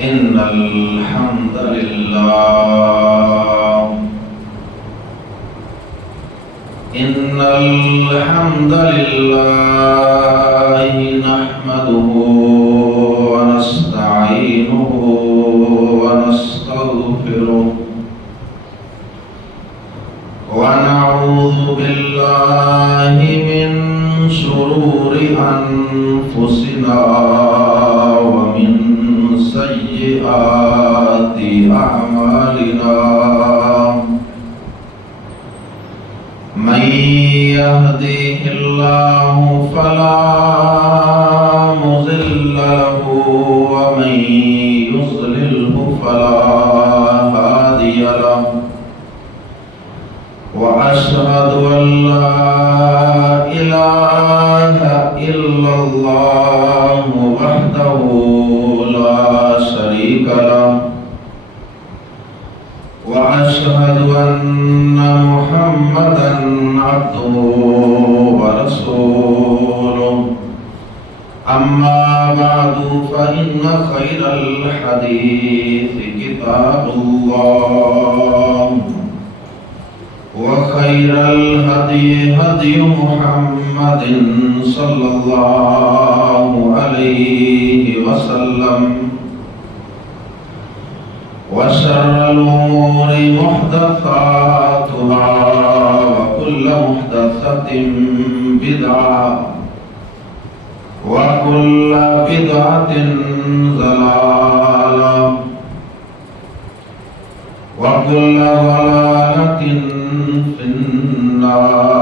إن الحمد لله نحمده ونستعينه ونستغفره ونعوذ بالله من شرور أنفسنا ومن سيئات أعمالنا من يهده الله فلا مضل له ومن يضلله فلا هادي له وأشهد أن لا إله إلا الله وحده لا شريك له وأشهد أن محمدا عبده ورسوله أما بعد فإن خير الحديث كتاب الله وخير الهدي هدي محمد صلى الله عليه وسلم وشر الأمور محدثاتها وكل محدثة بدعة وكل بدعة ضلالة وكل ضلالة في النار.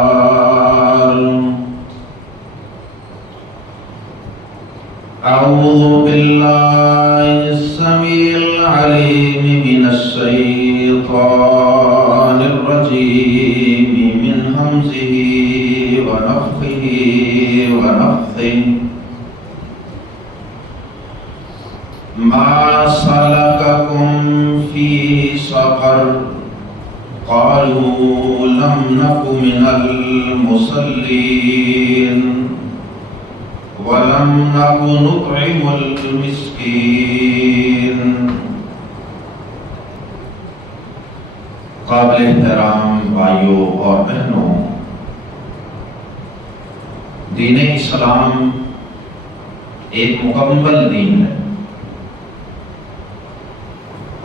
أعوذ بالله السميع العليم من الشيطان الرجيم من همزه ونفخه ونفثه. ما سلككم في سقر قالوا لم نك من المصلين ولم نك نطعم المسكين. قابل احترام بھائیوں اور بہنوں، دین اسلام ایک مکمل دین ہے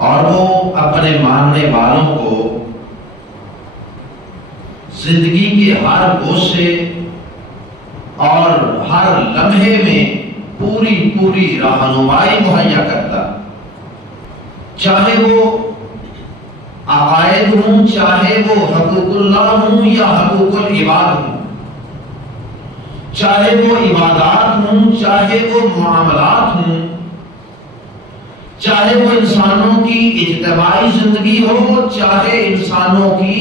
اور وہ اپنے ماننے والوں کو زندگی کے ہر گوشے اور ہر لمحے میں پوری رہنمائی مہیا کرتا، چاہے وہ عقائد ہوں، چاہے وہ حقوق اللہ ہوں یا حقوق العباد ہوں، چاہے وہ عبادات ہوں، چاہے وہ معاملات ہوں، چاہے وہ انسانوں کی اجتماعی زندگی ہو، چاہے انسانوں کی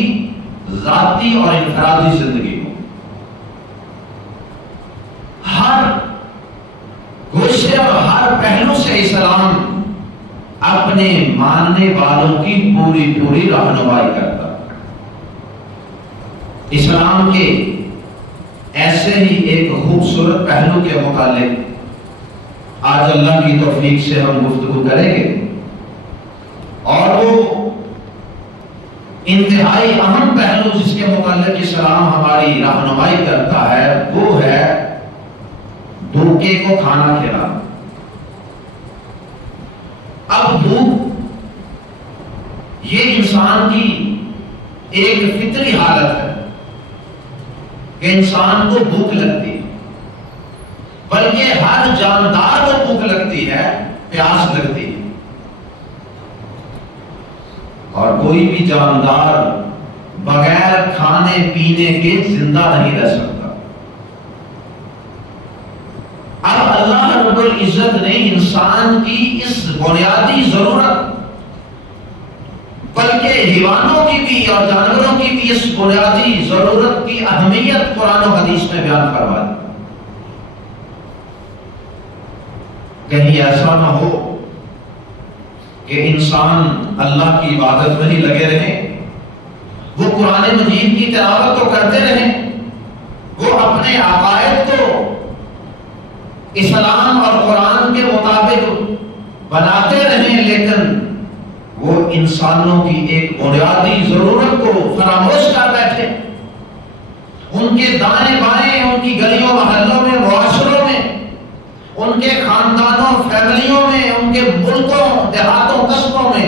ذاتی اور انفرادی زندگی ہو، ہر گوشے اور ہر پہلو سے اسلام اپنے ماننے والوں کی پوری رہنمائی کرتا. اسلام کے ایسے ہی ایک خوبصورت پہلو کے متعلق آج اللہ کی توفیق سے ہم گفتگو کریں گے، اور وہ انتہائی اہم پہلو جس کے متعلق اسلام ہماری رہنمائی کرتا ہے وہ ہے بھوکے کو کھانا کھلانا. اب بھوک یہ انسان کی ایک فطری حالت ہے کہ انسان کو بھوک لگتی ہے، بلکہ ہر جاندار کو بھوک لگتی ہے، پیاس لگتی ہے، اور کوئی بھی جاندار بغیر کھانے پینے کے زندہ نہیں رہ سکتا. اب اللہ رب العزت نے انسان کی اس بنیادی ضرورت، بلکہ حیوانوں کی بھی اور جانوروں کی بھی اس بنیادی ضرورت کی اہمیت قرآن و حدیث میں بیان فرما دی. کہیں ایسا نہ ہو کہ انسان اللہ کی عبادت میں ہی لگے رہیں، وہ قرآن مجید کی تلاوت تو کرتے رہیں، وہ اپنے عقائد کو اسلام اور قرآن کے مطابق بناتے رہیں، لیکن وہ انسانوں کی ایک بنیادی ضرورت کو فراموش کر بیٹھے۔ ان کے دائیں بائیں، ان کی گلیوں محلوں میں، معاشروں میں، ان کے خاندانوں فیملیوں میں، ان کے ملکوں دیہاتوں قصبوں میں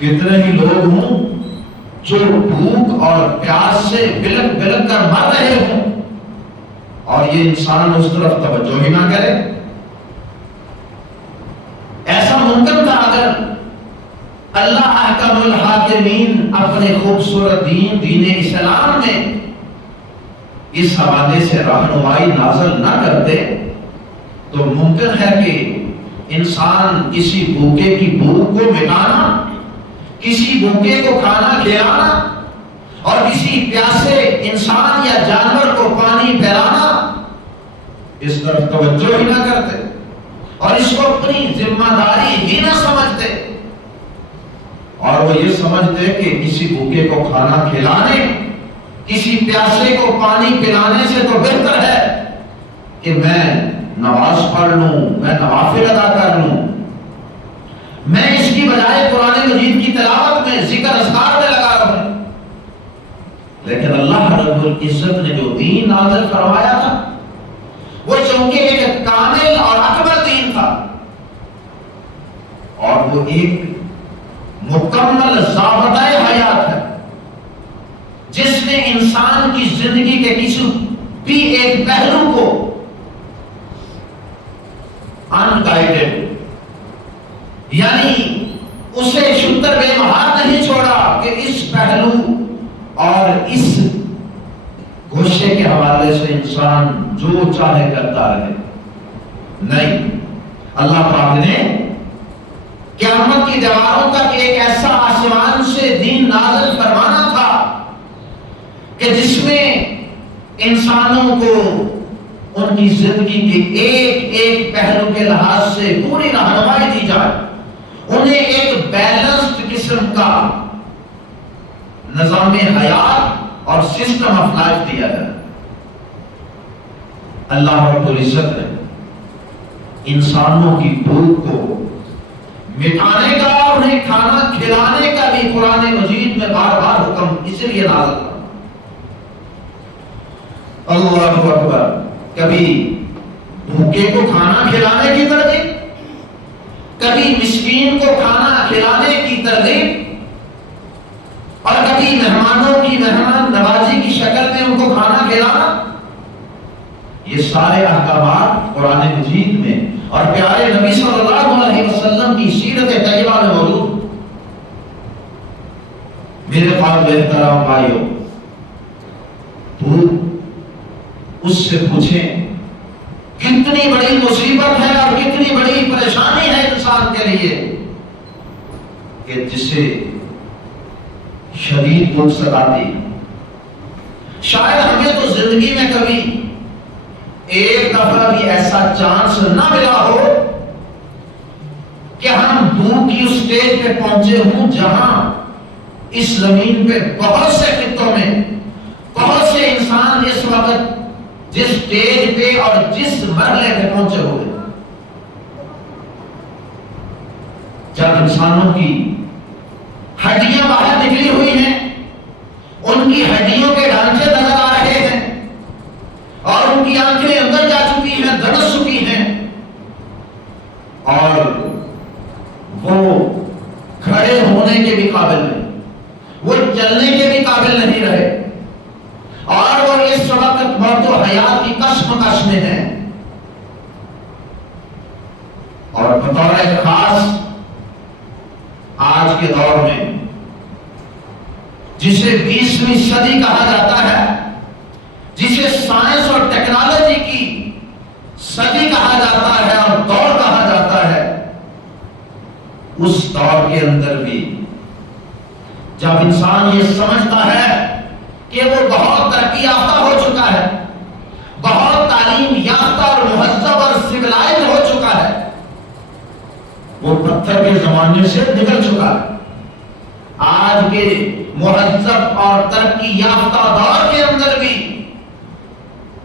کتنے ہی لوگ ہوں جو بھوک اور پیاس سے بلک بلک کر مر رہے ہوں، اور یہ انسان اس طرف توجہ ہی نہ کرے۔ ایسا ممکن تھا اگر اللہ احکم الحاکمین اپنے خوبصورت دین اسلام میں اس حوالے سے رہنمائی نازل نہ کرتے، تو ممکن ہے کہ انسان کسی بھوکے کی بھوک کو مٹانا، کسی بھوکے کو کھانا کھلانا، اور کسی پیاسے انسان یا جانور کو پانی پلانا، اس طرف توجہ ہی نہ کرتے اور اس کو اپنی ذمہ داری ہی نہ سمجھتے، اور وہ یہ سمجھتے کہ کسی بھوکے کو کھانا کھلانے، کسی پیاسے کو پانی پلانے سے تو بہتر ہے کہ میں نماز پڑھ لوں، میں نوافل ادا کر لوں، میں اس کی بجائے قرآن مجید کی تلاوت میں، ذکر اذکار میں لگا رہوں۔ لیکن اللہ رب العزت نے جو دین نازل فرمایا تھا وہ چونکہ ایک کامل اور اکمل دین تھا، اور وہ ایک مکمل ضابطۂ حیات ہے جس نے انسان کی زندگی کے کسی بھی ایک پہلو کو ان گائیڈڈ، یعنی اسے شتر بے مہار نہیں چھوڑا کہ اس پہلو اور اس گوشے کے حوالے سے انسان جو چاہے کرتا رہے۔ نہیں، اللہ پاک نے قیامت کی دیواروں تک ایک ایسا آسمان سے دین نازل فرمانا تھا کہ جس میں انسانوں کو ان کی زندگی کے ایک ایک پہلو کے لحاظ سے پوری رہنمائی دی جائے، انہیں ایک بیلنسڈ قسم کا نظام حیات اور سسٹم آف لائف دیا جائے۔ اللہ رب العزت نے انسانوں کی بھوک کو مٹانے کا اور انہیں کھانا کھلانے کا بھی قرآن مجید میں بار بار حکم اس لیے نازل کیا۔ اللہ اکبر، کبھی بھوکے کو کھانا کھلانے کی ترغیب، کبھی مسکین کو کھانا کھلانے کی ترغیب، اور کبھی مہمانوں کی مہمان نوازی کی شکل میں ان کو کھانا کھلانا۔ یہ سارے احکامات قرآن مجید میں اور پیارے نبی صلی اللہ علیہ وسلم کی سیرت طیبہ میں موجود۔ میرے قابل احترام بھائیوں، تو اس سے پوچھیں کتنی بڑی مصیبت ہے اور کتنی بڑی پریشانی ہے انسان کے لیے کہ جسے شدید بھوک ستاتی ہے۔ شاید ہمیں تو زندگی میں کبھی ایک دفعہ بھی ایسا چانس نہ ملا ہو کہ ہم بھوک کی اس سٹیج پہ پہنچے ہوں جہاں اس زمین پہ بہت سے خطوں میں بہت سے انسان اس وقت جس سٹیج پہ اور جس مرحلے پہ پہنچے ہوئے، جب انسانوں کی ہڈیاں باہر نکلی ہوئی ہیں، ان کی ہڈیوں کے ڈھانچے نظر آ رہے ہیں، اور ان کی آنکھیں اندر جا چکی ہیں، دھڑس چکی ہیں، اور وہ کھڑے ہونے کے بھی قابل نہیں، وہ چلنے کے بھی قابل نہیں رہے، اور وہ اس وقت موت و حیات کی کشمکش میں ہیں۔ اور بطور خاص آج کے دور میں جسے 20ویں صدی کہا جاتا ہے، جسے سائنس اور ٹیکنالوجی کی صدی کہا جاتا ہے اور دور کہا جاتا ہے، اس دور کے اندر بھی جب انسان یہ سمجھتا ہے کہ وہ بہت ترقی یافتہ ہو چکا ہے، بہت تعلیم یافتہ اور مہذب اور سویلائزڈ ہو چکا ہے، وہ پتھر کے زمانے سے نکل چکا ہے، آج کے مہذب اور ترقی یافتہ دور کے اندر بھی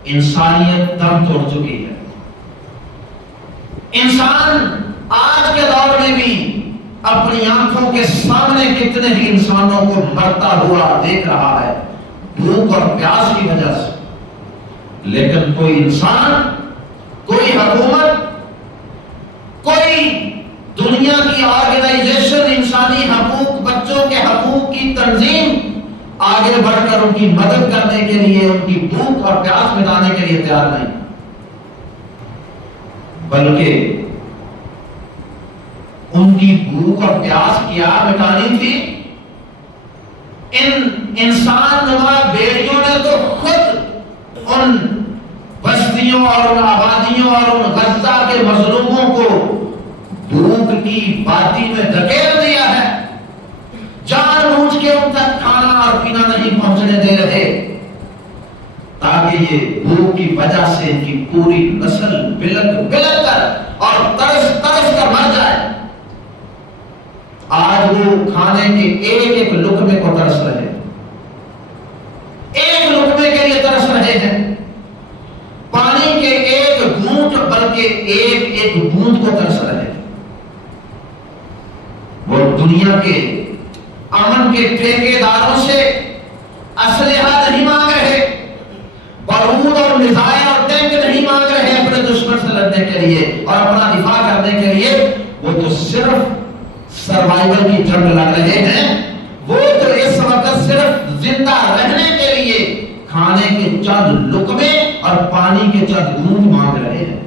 انسانیت دم توڑ چکی ہے۔ انسان آج کے دور میں بھی اپنی آنکھوں کے سامنے کتنے ہی انسانوں کو مرتا ہوا دیکھ رہا ہے بھوک اور پیاس کی وجہ سے، لیکن کوئی انسان، کوئی حکومت، کوئی دنیا کی آرگنائزیشن، انسانی حقوق، بچوں کے حقوق کی تنظیم آگے بڑھ کر ان کی مدد کرنے کے لیے، ان کی بھوک اور پیاس مٹانے کے لیے تیار نہیں، بلکہ ان کی بھوک اور پیاس کیا مٹانی تھی؟ ان انسان نما بیڑیوں نے تو خود ان بستیوں اور ان آبادیوں اور ان غزہ کے مظلوموں کو بھوک کی باتی میں دھکیل دیا ہے، جان بوجھ کے ان تک کھانا اور پینا نہیں پہنچنے دے رہے تاکہ یہ بھوک کی وجہ سے ان کی پوری نسل بلک بلک کر اور ترس ترس کر مر جائے۔ آج وہ کھانے کے ایک ایک لقمے کو ترس رہے ہیں، ایک لقمے کے لیے ترس رہے ہیں، پانی کے ایک گھونٹ بلکہ ایک ایک بوند کو ترس رہے ہیں۔ وہ دنیا کے امن کے ٹھیکیداروں سے اسلحہ نہیں مانگ رہے، بارود اور میزائل اور ٹینک نہیں مانگ رہے اپنے دشمن سے لڑنے کے لیے اور اپنا دفاع کرنے کے لیے، وہ تو صرف سروائیول کی جنگ لڑ رہے ہیں، وہ تو اس وقت صرف زندہ رہنے کے لیے کھانے کے چند لقمے اور پانی کے چند بوند مانگ رہے ہیں۔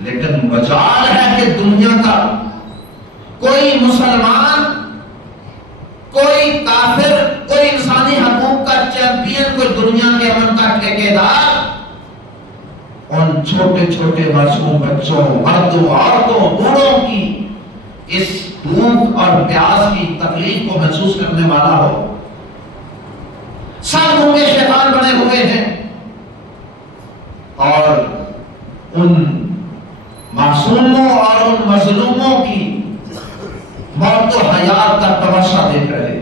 لیکن مجال ہے کہ دنیا کا کوئی مسلمان، کوئی کافر، کوئی انسانی حقوق کا چیمپئن، کوئی دنیا کے امن کا ٹھیکیدار ان چھوٹے چھوٹے معصوم بچوں، مردوں، عورتوں، بوڑھوں کی اس بھوک اور پیاس کی تکلیف کو محسوس کرنے والا ہو۔ سب گونگے شیطان بنے ہوئے ہیں اور ان معصوموں اور ان مظلوموں کی موت و حیات کا تماشا دیکھ رہے۔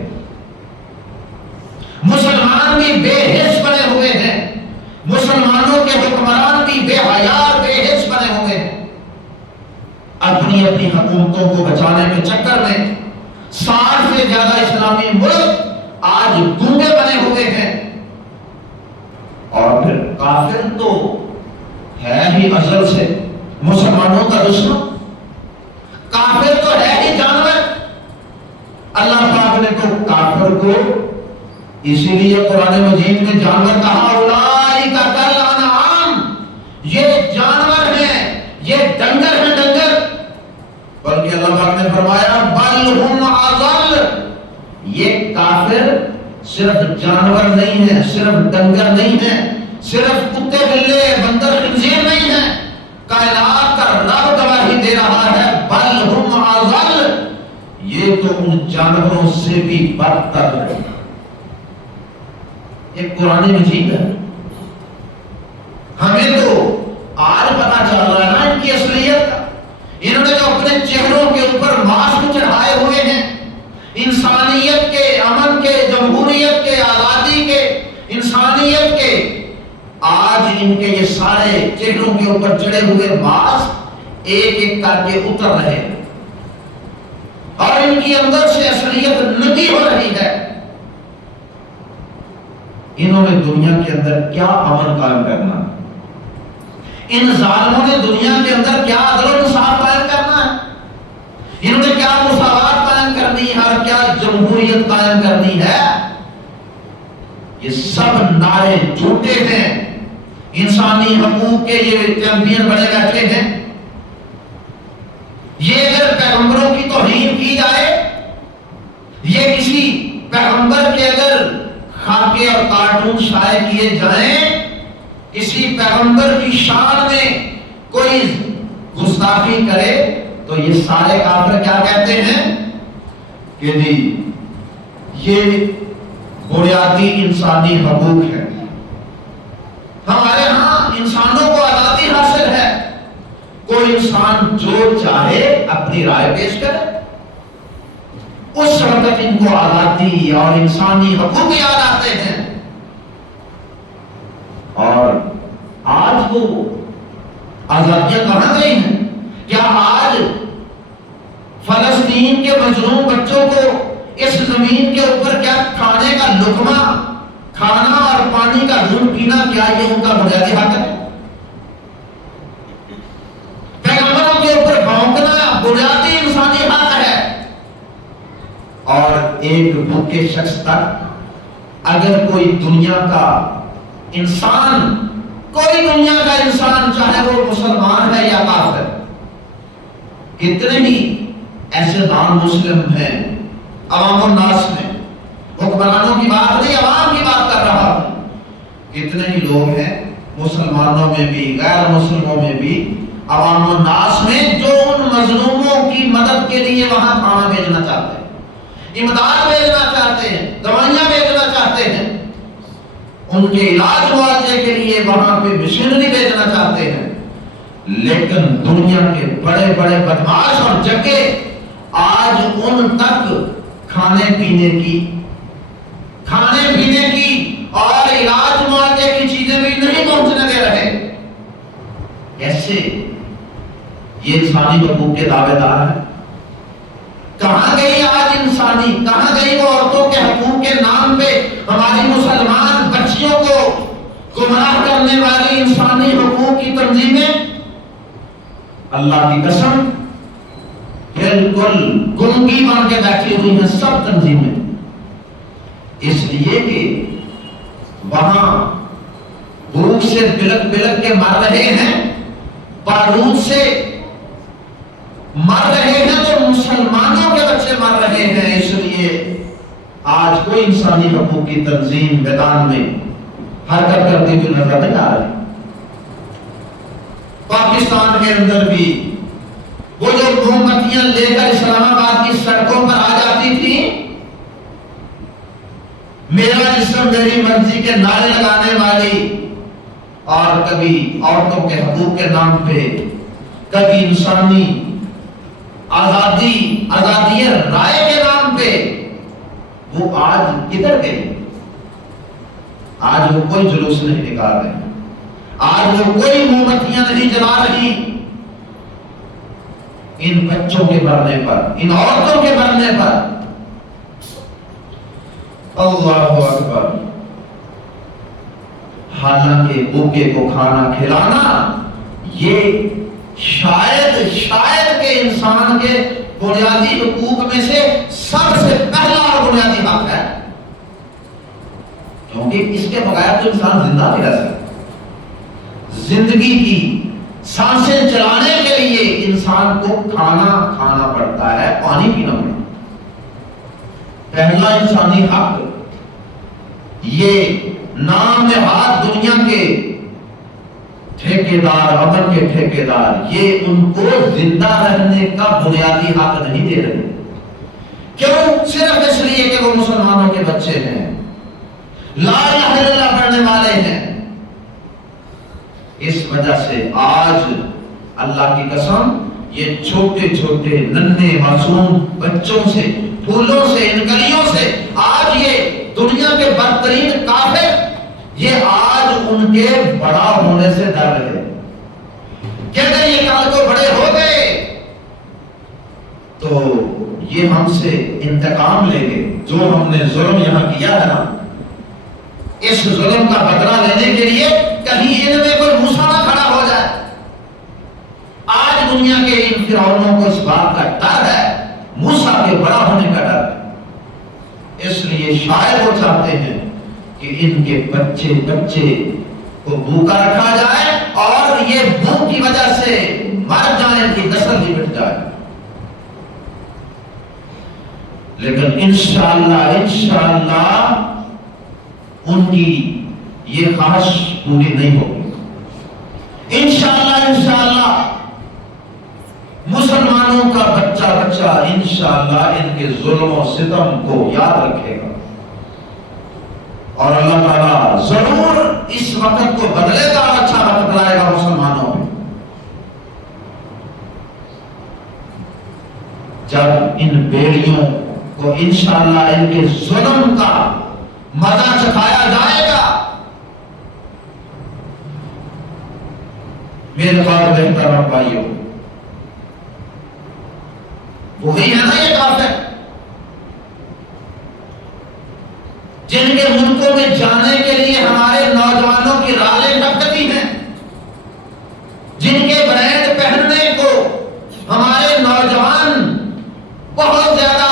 مسلمان بھی بے حس بنے ہوئے ہیں، مسلمانوں کے حکمران بھی بے حیا بے حس بنے ہوئے ہیں، اپنی اپنی حکومتوں کو بچانے کے چکر میں 60 سے زیادہ اسلامی ملک آج گونگے بنے ہوئے ہیں۔ اور پھر کافر تو ہے ہی ازل سے مسلمانوں کا دشمن، کافر تو ہے ہی جانور۔ اللہ پاک نے تو کافر کو اسی لیے قرآن مجید میں جانور کہا، اولئک کالانعام، یہ جانور ہیں، یہ ڈنگر ہیں، ڈنگر۔ بلکہ اللہ پاک نے فرمایا بل ہم اضل، یہ کافر صرف جانور نہیں ہے، صرف ڈنگر نہیں ہے، صرف کتے بلے بندر خنزیر نہیں ہے، کائنات کا رب گواہی دے رہا ہے بل ہم اضل، یہ تو ان جانوروں سے بھی بدتر ہے۔ ایک قرآن مجید ہے، ہمیں تو آج پتا چل رہا ہے نا ان کی اصلیت کا۔ انہوں نے جو اپنے چہروں کے اوپر ماسک چڑھائے ہوئے ہیں، انسانیت کے، امن کے، جمہوریت کے، آزادی کے، انسانیت کے، آج ان کے یہ سارے چہروں کے اوپر چڑھے ہوئے ماسک ایک ایک کر کے اتر رہے ہیں اور ان کی اندر سے اصلیت نگی ہو رہی ہے۔ انہوں نے دنیا کے اندر کیا امن قائم کرنا، ان ظالموں نے دنیا کے اندر کیا عدل و انصاف قائم کرنا ہے، انہوں نے کیا مساوات قائم کرنی ہے اور کیا جمہوریت قائم کرنی ہے؟ یہ سب نعرے جھوٹے ہیں۔ انسانی حقوق کے یہ چیمپئن بنے بیٹھے ہیں۔ یہ اگر پیغمبروں کی توہین کی جائے، یہ کسی پیغمبر کے اگر خاکے اور کارٹون شائع کیے جائیں، کسی پیغمبر کی شان میں کوئی گستاخی کرے، تو یہ سارے کافر کیا کہتے ہیں کہ جی یہ بنیادی انسانی حقوق ہے، ہمارے ہاں انسانوں کو آزادی حاصل ہے، کوئی انسان جو چاہے اپنی رائے پیش کرے۔ اس وقت ان کو آزادی اور انسانی حقوق یاد آتے ہیں، اور آج وہ آزادیاں کہاں گئی ہیں؟ کیا مظلوم بچوں کو اس زمین کے اوپر کیا کھانے کا لقمہ کھانا اور پانی کا گھونٹ پینا، کیا یہ ان کا بنیادی حق ہے؟ پیغمبروں کے اوپر بھونکنا بنیادی انسانی حق ہے۔ اور ایک بھوکے شخص تک اگر کوئی دنیا کا انسان، کوئی دنیا کا انسان، چاہے وہ مسلمان ہے یا کافر، کتنے ہی ایسے نان مسلم ہیں عوام الناس میں، حکمرانوں کی بات نہیں، عوام کی بات کر رہا ہوں، کتنے ہی لوگ ہیں مسلمانوں میں بھی غیر مسلموں میں بھی عوام الناس میں جو ان مظلوموں کی مدد کے لیے وہاں کھانا بھیجنا چاہتے ہیں، امداد بھیجنا چاہتے ہیں، دوائیاں بھیجنا چاہتے ہیں، ان کے علاج معالجے کے لیے وہاں پہ مشنری بھیجنا چاہتے ہیں، لیکن دنیا کے بڑے بڑے بدماش اور جگے آج ان تک کھانے پینے کی اور علاج معالجے کی چیزیں بھی نہیں پہنچنے دے رہے۔ کیسے یہ انسانی حقوق کے دعوے دار ہیں؟ کہاں گئی آج انسانی، کہاں گئی وہ عورتوں کے حقوق کے نام پہ ہماری مسلمان بچیوں کو گمراہ کرنے والی انسانی حقوق کی تنظیمیں؟ اللہ کی قسم بالکل گنگی بن کے بیٹھی ہوئی ہیں سب تنظیمیں، اس لیے کہ وہاں بھوک سے بلک بلک کے مر رہے ہیں، بارود سے مر رہے ہیں، تو مسلمانوں کے بچے مر رہے ہیں۔ اس لیے آج کوئی انسانی حقوق کی تنظیم میدان میں حرکت کرتی ہوئی نظر نہیں آ رہی۔ پاکستان کے اندر بھی وہ جو موم بتیاں لے کر اسلام آباد کی سڑکوں پر آ جاتی تھی، میرا جسم میری مرضی کے نعرے لگانے والی، اور کبھی عورتوں کے حقوق کے نام پہ، کبھی انسانی آزادی رائے کے نام پہ، وہ آج کدھر گئی؟ آج وہ کوئی جلوس نہیں نکال رہے، آج وہ کوئی موم بتیاں نہیں جلا رہی۔ ان بچوں کے مرنے پر، ان عورتوں کے مرنے پر، اللہ اکبر۔ حالانکہ بھوکے کو کھانا کھلانا یہ شاید کے انسان کے بنیادی حقوق میں سے سب سے پہلا اور بنیادی حق ہے، کیونکہ اس کے بغیر تو انسان زندہ نہیں رہ سکتا۔ زندگی کی سانسیں چلانے کے لیے انسان کو کھانا پڑتا ہے، پانی پینا پڑتا ہے۔ پہلا انسانی حق، یہ نام نہاد دنیا کے ٹھیکیدار، امن کے ٹھیکیدار، یہ ان کو زندہ رہنے کا بنیادی حق نہیں دے رہے۔ کیوں؟ صرف اس لیے کہ وہ مسلمانوں کے بچے ہیں، لا الہ الا اللہ پڑھنے والے ہیں۔ اس وجہ سے آج اللہ کی قسم یہ چھوٹے چھوٹے ننھے معصوم بچوں سے، پھولوں سے، ان کلیوں سے آج یہ دنیا کے بدترین کافر، یہ آج ان کے بڑا ہونے سے ڈر رہے، کہتے ہیں یہ کل کو بڑے ہو گئے تو یہ ہم سے انتقام لیں گے، جو ہم نے ظلم یہاں کیا ہے نا، اس ظلم کا بدلہ لینے کے لیے کہیں ان میں کوئی موسیٰ نہ کھڑا ہو جائے۔ آج دنیا کے ان فرعونوں کو اس بات کا ڈر ہے، موسیٰ کے بڑا ہونے کا ڈر ہے، اس لیے شاید وہ چاہتے ہیں کہ ان کے بچے کو بھوکا رکھا جائے اور یہ بھوک کی وجہ سے مر جائیں، ان کی نسل بھی مٹ جائے۔ لیکن انشاءاللہ ان کی یہ خواہش پوری نہیں ہوگی۔ انشاءاللہ مسلمانوں کا بچہ انشاءاللہ ان کے ظلم و ستم کو یاد رکھے گا، اور اللہ تعالیٰ ضرور اس وقت کو بدلے گا اور اچھا وقت لائے گا مسلمانوں میں، جب ان بیڑیوں کو انشاءاللہ ان کے ظلم کا مزہ چکھایا جائے گا۔ میرے قابل احترام بھائیوں، وہی ہے نا یہ کافر، جانے کے لیے ہمارے نوجوانوں کی رالیں ٹپکتی ہیں، جن کے برینڈ پہننے کو ہمارے نوجوان بہت زیادہ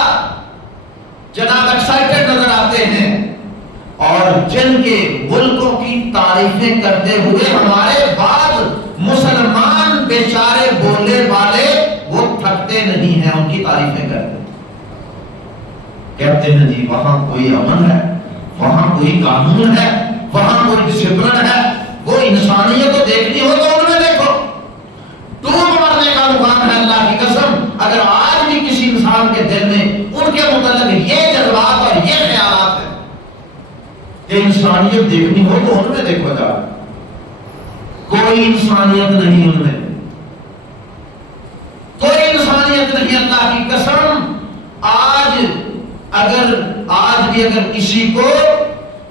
جناب ایکسائٹڈ نظر آتے ہیں، اور جن کے ملکوں کی تعریفیں کرتے ہوئے ہمارے بعض مسلمان بیچارے بولنے والے وہ تھکتے نہیں ہیں، ان کی تعریفیں کرتے ہیں، کہتے ہیں جی وہاں کوئی امن ہے، وہاں کوئی قانون ہے، وہاں کوئی ڈسپلن ہے، وہ انسانیت تو دیکھنی ہو تو ان میں دیکھو، ڈوب مرنے کا مقام ہے اللہ کی قسم۔ اگر آج بھی کسی انسان کے دل میں ان کے متعلق یہ جذبات اور یہ خیالات ہیں کہ انسانیت دیکھنی ہو تو ان میں دیکھو جا، کوئی انسانیت نہیں ان میں، کوئی انسانیت نہیں اللہ کی قسم۔ آج بھی اگر کسی کو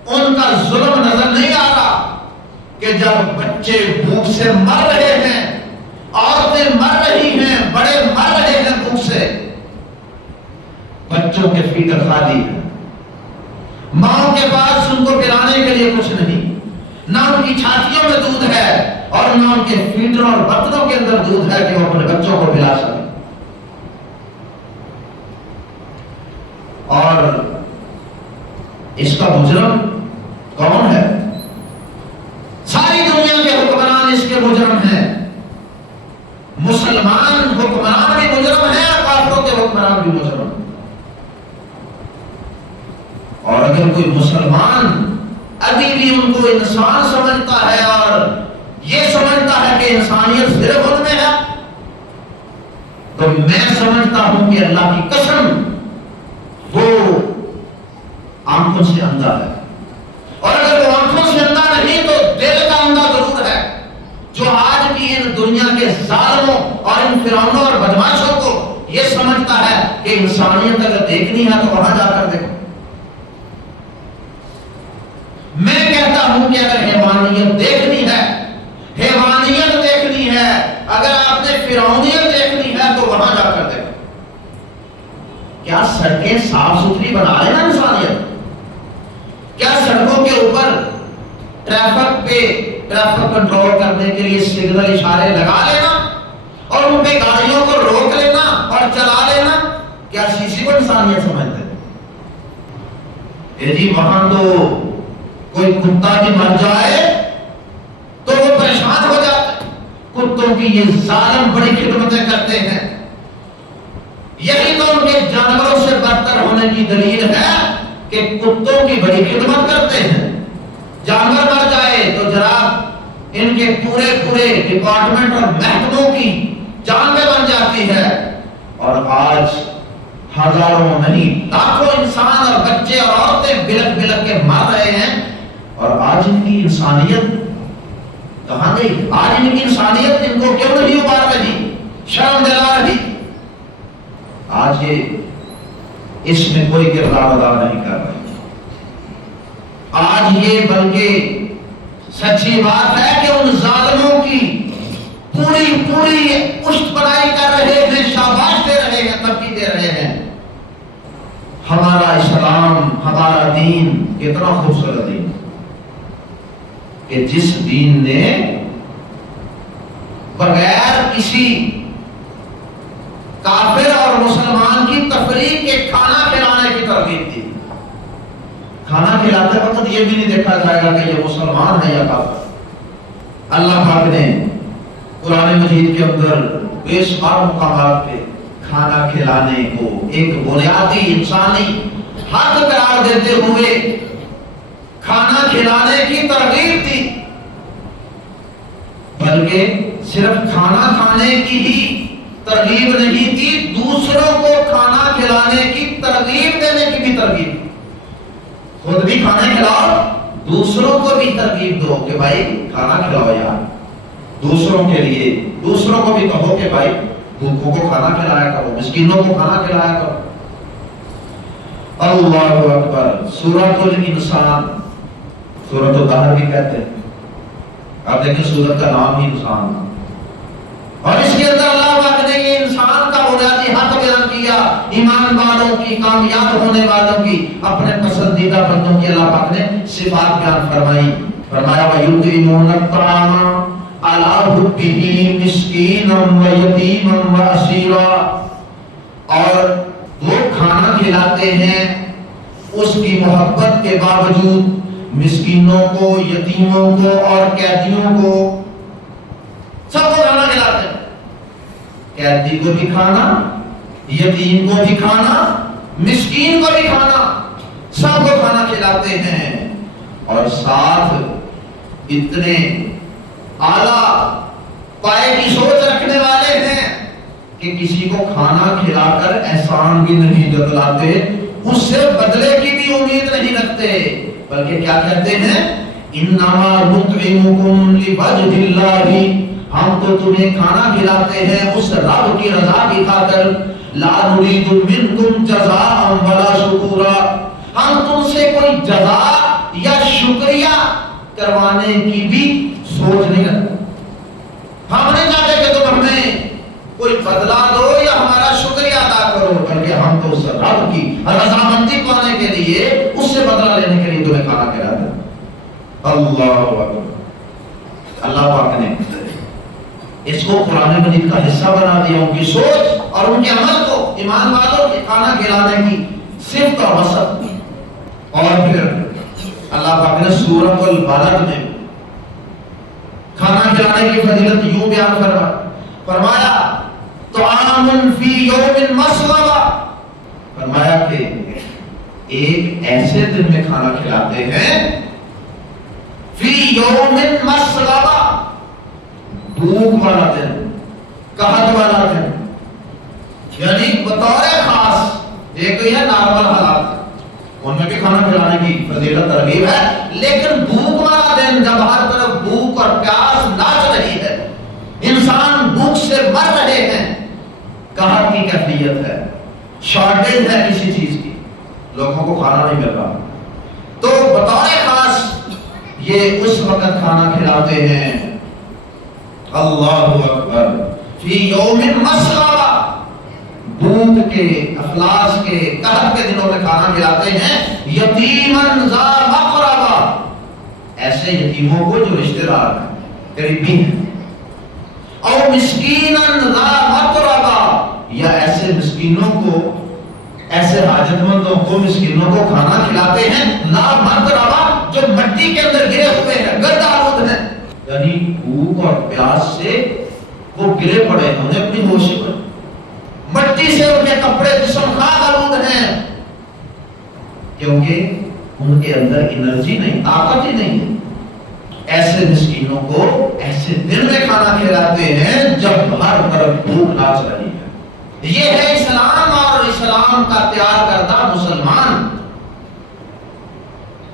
ان کا ظلم نظر نہیں آ رہا کہ جب بچے بھوک سے مر رہے ہیں، عورتیں مر رہی ہیں، بڑے مر رہے ہیں بھوک سے، بچوں کے فیڈر خالی ہیں، ماں کے پاس ان کو پلانے کے لیے کچھ نہیں، نہ ان کی چھاتیوں میں دودھ ہے اور نہ ان کے فیڈروں اور برتنوں کے اندر دودھ ہے کہ وہ اپنے بچوں کو پلا سکیں، اور اس کا مجرم کون ہے؟ ساری دنیا کے حکمران اس کے مجرم ہیں، مسلمان حکمران بھی مجرم ہیں اور کافروں کے حکمران بھی مجرم ہیں۔ اور اگر کوئی مسلمان ابھی بھی ان کو انسان سمجھتا ہے اور یہ سمجھتا ہے کہ انسانیت صرف ان میں ہے، تو میں سمجھتا ہوں کہ اللہ کی قسم وہ آنکھوں سے اندھا ہے، اور اگر وہ آنکھوں سے اندھا نہیں تو دل کا اندھا ضرور ہے، جو آج بھی ان دنیا کے ظالموں اور ان فرعونوں اور بدماشوں کو یہ سمجھتا ہے کہ انسانیت اگر دیکھنی ہے تو وہاں جا کر دیکھو۔ میں کہتا ہوں کہ اگر حیوانیت دیکھنی ہے، حیوانیت دیکھنی ہے، اگر آپ نے فرعونیت دیکھنی ہے تو وہاں جا کر دیکھو۔ کیا سڑکیں صاف ستھری بنا رہے ہیں انسانیت؟ کیا سڑکوں کے اوپر ٹریفک کنٹرول کرنے کے لیے سگنل اشارے لگا لینا اور ان پہ گاڑیوں کو روک لینا اور چلا لینا، کیا اسی کو انسانیت سمجھتے ہیں؟ جی وہاں تو کوئی کتا بھی مر جائے تو وہ پریشان ہو جاتا ہے، کتوں کی یہ ظالم بڑی خدمتیں کرتے ہیں، یہی تو ان کے جانوروں سے برتر ہونے کی دلیل ہے کہ کتوں کی بڑی خدمت کرتے ہیں۔ جانور مر جائے تو جناب ان کے پورے ڈپارٹمنٹ اور محکموں کی جان میں بن جاتی ہے، اور آج ہزاروں نہیں لاکھوں انسان اور بچے اور عورتیں بلک بلک کے مر رہے ہیں، اور آج ان کی انسانیت کہاں گئی؟ آج ان کی انسانیت ان کو کیوں نہیں ابھار رہی، شرم دلا رہی؟ آج یہ اس میں کوئی کردار ادا نہیں کر رہی۔ آج یہ بلکہ سچی بات ہے کہ ان ظالموں کی پوری پشت پناہی کر رہے ہیں، شاباش دے رہے ہیں، ترقی دے رہے ہیں۔ ہمارا اسلام، ہمارا دین کتنا خوبصورت دین کہ جس دین نے بغیر کسی کافر اور مسلمان کی تفریق کے کھانا کھلانے کی ترغیب دی۔ کھانا کھلاتے وقت یہ بھی نہیں دیکھا جائے گا کہ یہ مسلمان ہے یا کافر۔ اللہ پاک نے قرآن مجید کے اندر بے شمار مقامات پہ کھانا کھلانے کو ایک بنیادی انسانی حق قرار دیتے ہوئے کھانا کھلانے کی ترغیب دی، بلکہ صرف کھانا کھانے کی ہی ترغیب نہیں دی، دوسروں کو کھانا کھلانے کی ترغیب دینے کی بھی ترغیب۔ خود بھی کھانا کھلاؤ، دوسروں کو بھی ترغیب دو کہ بھائی کھانا کھلاؤ یار، دوسروں کے لیے، دوسروں کو بھی کہو کہ بھائی بھوکوں کو کھانا کھلایا کرو، مسکینوں کو کھانا کھلایا کرو۔ اللہ اکبر۔ سورۃ الانسان، سورۃ الدہر بھی کہتے ہیں، آپ دیکھیں سورت کا نام ہی انسان، اور اس کے اندر اللہ پاک نے یہ انسان کا بنیادی حق بیان کیا، ایمان والوں کی، کامیاب ہونے والوں کی، اپنے پسندیدہ پسندیدہ بندوں کی اللہ پاک نے صفات بیان فرمائی. فرمایا وَيُطْعِمُونَ الطَّعَامَ عَلَىٰ حُبِّهِ مِسْكِينًا وَيَتِيمًا وَأَسِيرًا. اور وہ کھانا کھلاتے ہیں اس کی محبت کے باوجود مسکینوں کو، یتیموں کو اور قیدیوں کو، سب کو کھانا کھلاتے ہیں. قیدی کو بھی کھانا، یتیم کو بھی کھانا، مسکین کو بھی کھانا، سب کو کھانا کھلاتے ہیں. اور ساتھ اتنے اعلیٰ پائے کی سوچ رکھنے والے ہیں کہ کسی کو کھانا کھلا کر احسان بھی نہیں جتلاتے، اس سے بدلے کی بھی امید نہیں رکھتے، بلکہ کیا کہتے ہیں؟ انما نطعمکم لوجہ اللہ، ہم تو تمہیں کھانا کھلاتے ہیں اس رب کی رضا کی خاطر. لا نريد منکم جزاء ولا شکورا، ہم تم سے کوئی جزا یا شکریہ کروانے کی بھی سوچ نہیں رکھتے. ہم نہیں چاہتے کہ تم ہمیں کوئی بدلہ دو یا ہمارا شکریہ ادا کرو، بلکہ ہم تو اس رب کی رضامندی پانے کے لیے، اس سے بدلہ لینے کے لیے تمہیں کھانا کھلاتے ہیں. اللہ اکبر. اللہ پاک نے اس کو قرآن مجید کا حصہ بنا دیا، ان کی سوچ اور ان کے عمل کو، ایمان والوں کے کھانا کھلانے کی صفت اور وصف. اور پھر اللہ پاک نے سورۃ البلد میں کھانا کھلانے کی فضیلت یوں بیان فرمایا طعام فی یوم مسغبہ، فرمایا کہ ایک ایسے دن میں کھانا کھلاتے ہیں فی یوم مسغبہ، بھوک والا دن، قحط والا دن، یعنی بطور خاص. ایک تو یہ نارمل حالات ان میں بھی کھانا کھلانے کی فضیلت ترغیب ہے، لیکن بھوک والا دن جب ہر طرف بھوک اور پیاس ناچ رہی ہے، انسان بھوک سے مر رہے ہیں، قحط کی کیفیت ہے، شارٹیج ہے کسی چیز کی، لوگوں کو کھانا نہیں مل رہا، تو بطور خاص یہ اس وقت کھانا کھلاتے ہیں. اللہ اکبر. فی یوم مسغبہ، بھوک کے، افلاس کے، قحط کے دنوں میں کھانا کھلاتے ہیں. یتیماً ذا مقربہ، ایسے یتیموں کو جو رشتہ دار ہیں، قریبی ہیں. اور مسکیناً ذا متربہ، یا ایسے مسکینوں کو، ایسے حاجت مندوں کو، مسکینوں کو کھانا کھلاتے ہیں لا متربہ، جو مٹی کے اندر گرے ہوئے ہیں، گرد آلود ہیں، یعنی بھوک اور پیاس سے وہ گرے پڑے ہیں، انہیں اپنی ہوش پر، مٹی سے ان کے کپڑے جسم خاک آلود ہیں، کیونکہ ان کے اندر انرجی نہیں، طاقت ہی نہیں ہے. ایسے مسکینوں کو ایسے دن میں کھانا کھلاتے ہیں جب ہر طرف بھوک ناچ رہی ہے. یہ ہے اسلام اور اسلام کا تیار کردہ مسلمان،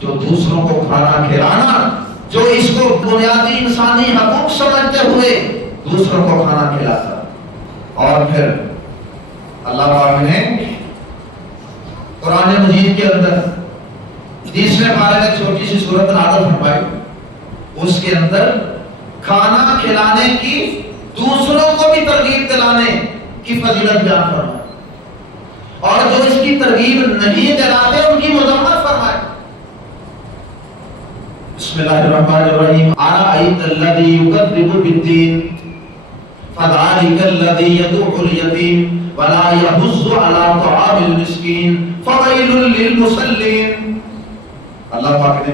جو دوسروں کو کھانا کھلانا، جو اس کو بنیادی انسانی حقوق سمجھتے ہوئے دوسروں کو کھانا کھلاتا. اور پھر اللہ پاک نے قرآن مجید کے اندر 30ویں پارے میں چھوٹی سی سورت نازل فرمائی، اس کے اندر کھانا کھلانے کی، دوسروں کو بھی ترغیب دلانے کی فضیلت بیان فرمائی، اور جو اس کی ترغیب نہیں دلاتے ان کی مذمت فرمائی. بسم اللہ الرحمن الرحیم. ارأیت الذی یکذب بالدین فذلک الذی یدع الیتیم ولا یحض علی طعام المسکین فویل للمصلین. اللہ پاک نے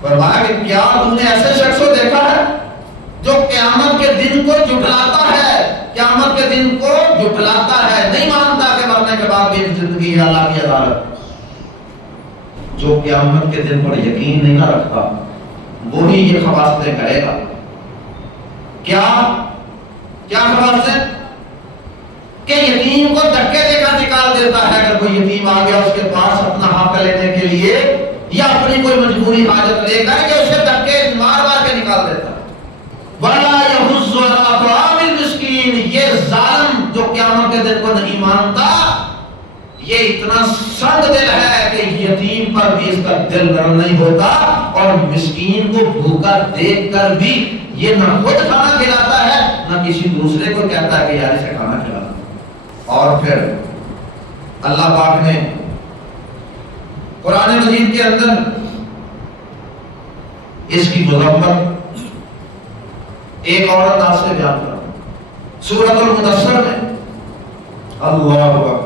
فرمایا کہ کیا تم نے ایسے شخص کو دیکھا ہے جو قیامت کے دن کو جھٹلاتا ہے، قیامت کے دن کو جھٹلاتا ہے، نہیں مانتا کہ مرنے کے بعد بھی زندگی ہے، اللہ کی عدالت. جو قیامت کے دن پر یقین نہیں نہ رکھتا وہی یہ خباثتیں کرے گا. کیا خباثتیں؟ کہ یتیم کو دھکے دے کر نکال دیتا ہے. اگر کوئی یتیم آ گیا اس کے پاس اپنا حق لینے کے لیے یا اپنی کوئی مجبوری حاجت لے کر کے اسے دھکے مار مار کے نکال دیتا ہے. وَلَا يَحُضُّ عَلَىٰ طَعَامِ الْمِسْكِينِ، یہ ظالم جو قیامت کے دن کو نہیں مانتا، یہ اتنا سخت دل ہے کہ یتیم پر بھی اس کا دل نرم نہیں ہوتا، اور مسکین کو بھوکا دیکھ کر بھی یہ نہ خود کھانا کھلاتا ہے نہ کسی دوسرے کو کہتا ہے کہ یار اسے کھانا کھلانا. اور پھر اللہ پاک نے قرآن مجید کے اندر اس کی مذمت ایک اور انداز سے بیان کرا سورۃ المدثر میں. اللہ اکبر.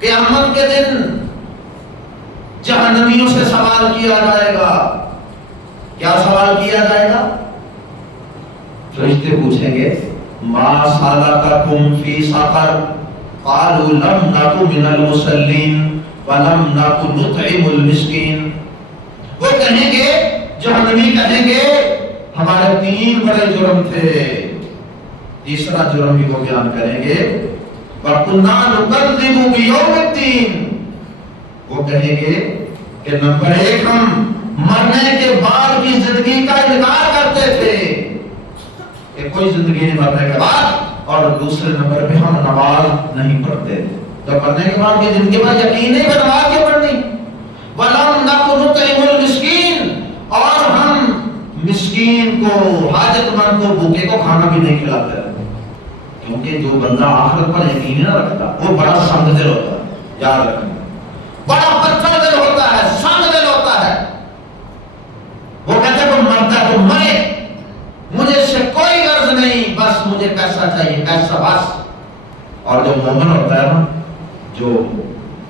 قیامت کے دن جہنمیوں سے سوال کیا جائے گا. کیا سوال کیا جائے گا؟ فرشتے پوچھیں گے ما سالککم فی سقر قالوا لم نک من المصلین ولم نک نطعم المسکین. وہ کہیں گے، جہنمی کہیں گے ہمارے 3 بڑے جرم تھے. تیسرا جرم بھی وہ بیان کریں گے وَكُنَّا نُكَذِّبُ بِيَوْمِ الدِّينِ. وہ کہیں گے کہ نمبر 1 ہم مرنے کے بعد کی زندگی کا انکار کرتے تھے کہ کوئی زندگی نہیں مرنے کے بعد، اور دوسرے نمبر پہ ہم نماز نہیں پڑھتے تھے. تو مرنے کے بعد کی زندگی پر یقین نہیں کہ نماز کیوں پڑھنی. وَلَمْ نَكُ نُطْعِمُ الْمِسْكِينَ. اور ہم مسکین کو، حاجت مند کو، بھوکے کو کھانا بھی نہیں کھلاتے تھے. کیونکہ جو بندہ آخرت پر یقین نہ رکھتا وہ بڑا سنگ دل ہوتا ہے. یاد رکھیں، بڑا پتھر دل ہوتا ہے، سنگ دل ہوتا ہے. وہ کہتے ہیں کہ مرتا تو مرے، مجھے اس سے کوئی غرض نہیں، بس مجھے پیسہ چاہیے، پیسہ بس. اور جو مومن ہوتا ہے نا، جو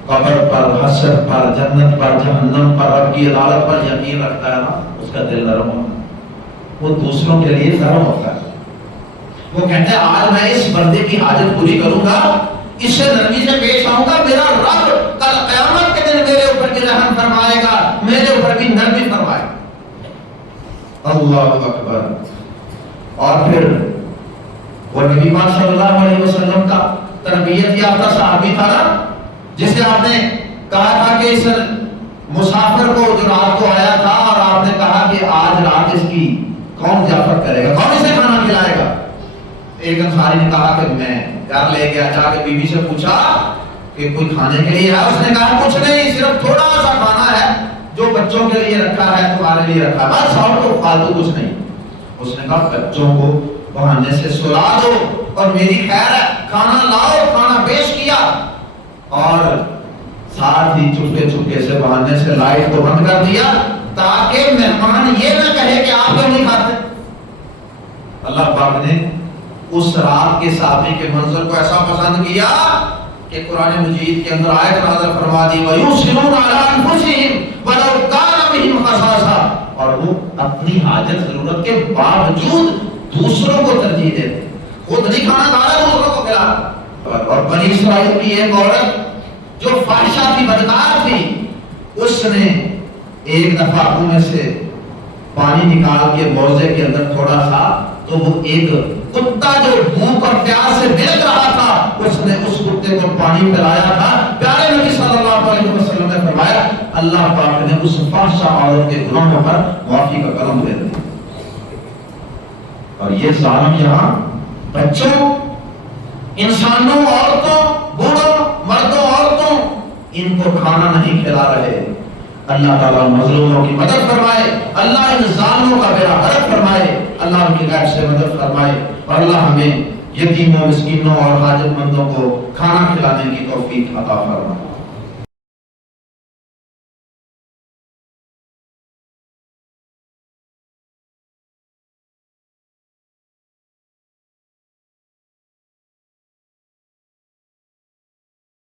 قبر پر، حشر پر، جنت پر، جہنم پر، رب کی عدالت پر یقین رکھتا ہے نا، اس کا دل نرم ہوتا ہے، وہ دوسروں کے لیے نرم ہوتا ہے. وہ کہتے ہیں آج میں اس بندے کی حاجت پوری کروں گا، اس سے نرمی سے پیش آؤں گا، میرا رب کل قیامت کے دن میرے اوپر بھی رحم فرمائے گا، میرے اوپر بھی نرمی فرمائے گا. اللہ اکبر. اور پھر وہ نبی پاک صلی اللہ علیہ وسلم کا تربیت یافتہ صحابی تھا نا، جسے آپ نے کہا تھا کہ اس مسافر کو جو رات کو آیا تھا اور آپ نے کہا کہ آج رات اس کی کون ضیافت کرے گا، کون اسے کھانا کھلائے گا. ایک انصاری نے کہا کہ میں گھر لے گیا، جا کے بیوی سے پوچھا کہ کوئی کھانے کے لیے ہے. اس نے کہا کچھ نہیں، صرف تھوڑا سا کھانا ہے جو بچوں کے لیے رکھا ہے، تمہارے لیے رکھا ہے، بس اور تو فالتو کچھ نہیں. اس نے کہا بچوں کو بہانے سے سلا دو اور میری خیر ہے، کھانا لاؤ. کھانا پیش کیا اور ساتھ ہی چپکے چپکے سے بہانے سے لائٹ کو بند کر دیا تاکہ مہمان یہ نہ کہے کہ آپ کیوں نہیں کھاتے. اللہ پاک نے اس رات کے صحابی کے منظر کو ایسا پسند کیا کہ قرآن مجید کے اندر آیت نازل فرما دی وَيُؤْثِرُونَ عَلَىٰ أَنفُسِهِمْ وَلَوْ كَانَ بِهِمْ خَصَاصَةٌ. اور وہ اپنی حاجت ضرورت کے باوجود دوسروں کو ترجیح دیتے، خود نہیں کھانا کھا رہا دوسروں کو کھلانا. اور بنی اسرائیل کی ایک عورت جو فاحشہ تھی، بدکار تھی، اس نے ایک دفعہ کنویں میں سے پانی نکال کے موزے کے اندر تھوڑا سا، تو وہ ایک کتا جو بھوک اور پیاس سے بہک رہا تھا، اس نے اس کتے کو پانی پلایا تھا. پیارے نبی صلی اللہ علیہ وسلم نے فرمایا اللہ پاک نے اس فاحشہ عورت کے گناہوں پر معافی کا کرم دے دیا. اور یہ ظالم یہاں بچوں، انسانوں، عورتوں، بوڑھوں، مردوں، عورتوں، ان کو کھانا نہیں کھلا رہے. اللہ تعالیٰ مظلوموں کی مدد فرمائے، اللہ ان ظالموں کا بیڑا غرق فرمائے، اللہ ان کی غیب سے مدد فرمائے، اور اللہ ہمیں یتیموں، مسکینوں اور حاجت مندوں کو کھانا کھلانے کی توفیق عطا فرمائے.